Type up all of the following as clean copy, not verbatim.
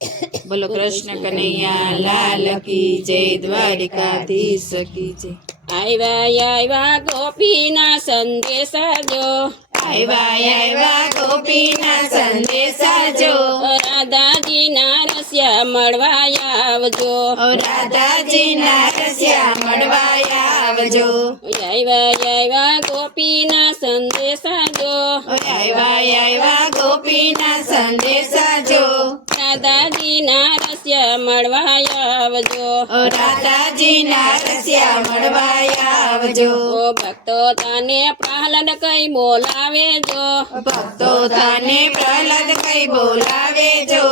બોલો કૃષ્ણ કનૈયા લાલ કી જય, દ્વારિકાધીશ કી જય। આવ્યા આવ્યા ગોપીના સંદેશા જો, આવ્યા ગોપીના સંદેશા જો, રાધાજીના રસ્યા મળવા આવજો, રાધાજીના રસ્યા મળવા આવજો। આવ્યા ગોપીના સંદેશા જો, આવ્યા ગોપીના સંદેશા જો, રાધાજીના રસ્યા મળવા આવજો, રાધાજીના રસ્યા મળવા આવજો। ઓ ભક્તો તને પ્રહલાદ કઈ બોલાવે જો, ભક્તો તને પ્રહલાદ કઈ બોલાવે જો,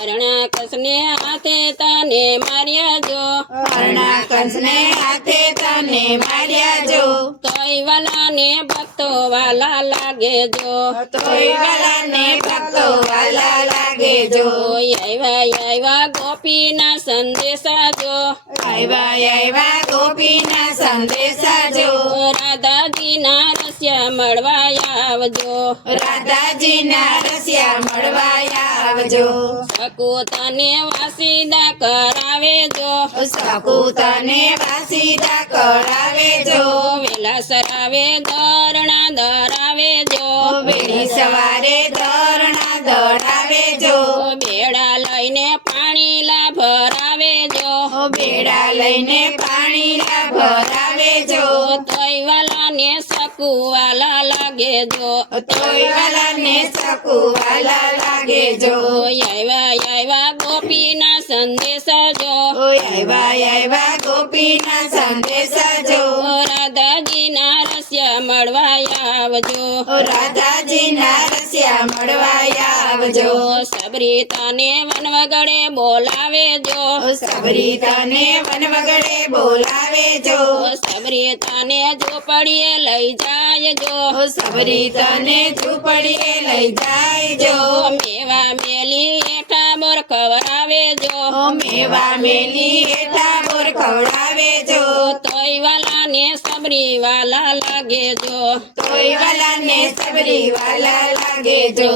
હરણાકસને હાથે તને માર્યા જો, હરણાકસને હાથે તને માર્યા જો, તોય વાલાને ભક્તો વાલા લાગે જો, તોય વાલાને ભક્તો વાલા લાગે જો। આવ્યા ગોપીના સંદેશા જો, આવ્યા ગોપીના સંદેશા જો, રાધાજીના રસ્યા મળવા આવજો, રાધાજીના રસ્યા મળવા આવજો। શકુતને વાસીદા કરાવે જો, શકુતને વાસીદા કરાવે જો, વેલા સરાવે ધરણા ધરાવે જો, વહેલી સવારે ધરણા ધરાવે જો, બેડા લઈને પાણી લા ભરાવે જો, બેડા લઈને પાણી લા ભરાવે જો, તોય વાલાને શકુવાલા લાગે જો, તોય વાલાને શકુવાલા લાગે જો। આવ્યા ગોપીના સંદેશા જો, આવ્યા ગોપીના સંદેશા જો, રાધાજીના રસ્યા મળવા આવજો, રાધાજીના રસ્યા મળવા આવજો। સબરી તને વનવગડે બોલાવે જો, સબરી તને વનવગડે બોલાવે જો, સબરી તને ઝૂંપડીએ લઈ જાય જો, સબરી તને ઝૂંપડીએ લઈ જાય જો, મેવા મેલી હેઠા બોર ખવડાવે જો, મેવા મેલી હેઠા બોર ખવડાવે જો, તોય વાલાને સબરી વાલા લાગે જો, તોય વાલાને સબરી વાલા લાગે જો।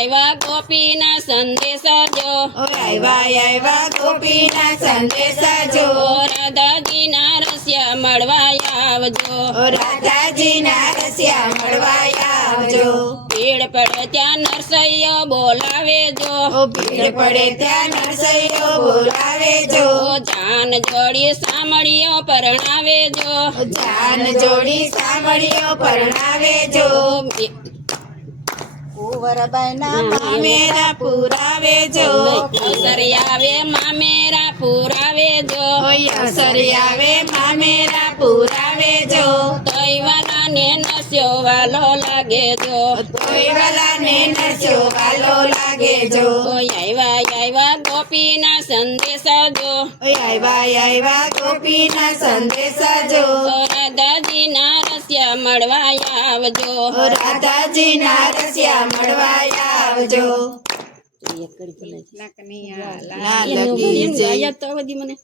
આવ્યા ગોપીના સંદેશા જો, આવ્યા ગોપીના સંદેશા જો, રાધાજીના રસ્યા મળવા આવજો, રાધાજીના રસ્યા મળવા આવજો। ભીડ પડે ત્યાં નરસૈયો બોલાવે જો, ભીડ પડે ત્યાં નરસૈયો બોલાવે જો, જાન જોડી સામળીઓ પરણાવે જો, જાન જોડી સાંભળીઓ પરણાવે જો, કુંવરબાઈના મામેરા પુરાવે જો, અવસરી આવે મામેરા પુરાવે જો, અવસરી આવે મામેરા પુરાવે જો, તોય વાલાને નસ્યો વાલો લાગે જો, તોય વાલાને નસ્યો વાલો લાગે જો। આવ્યા ગોપીના સંદેશા જો, આવ્યા ગોપીના સંદેશા જો, રાધાજીના રસ્યા મળવા આવજો, રાધાજીના રસ્યા મળવા આવજો। લાલ કી જય। તો મને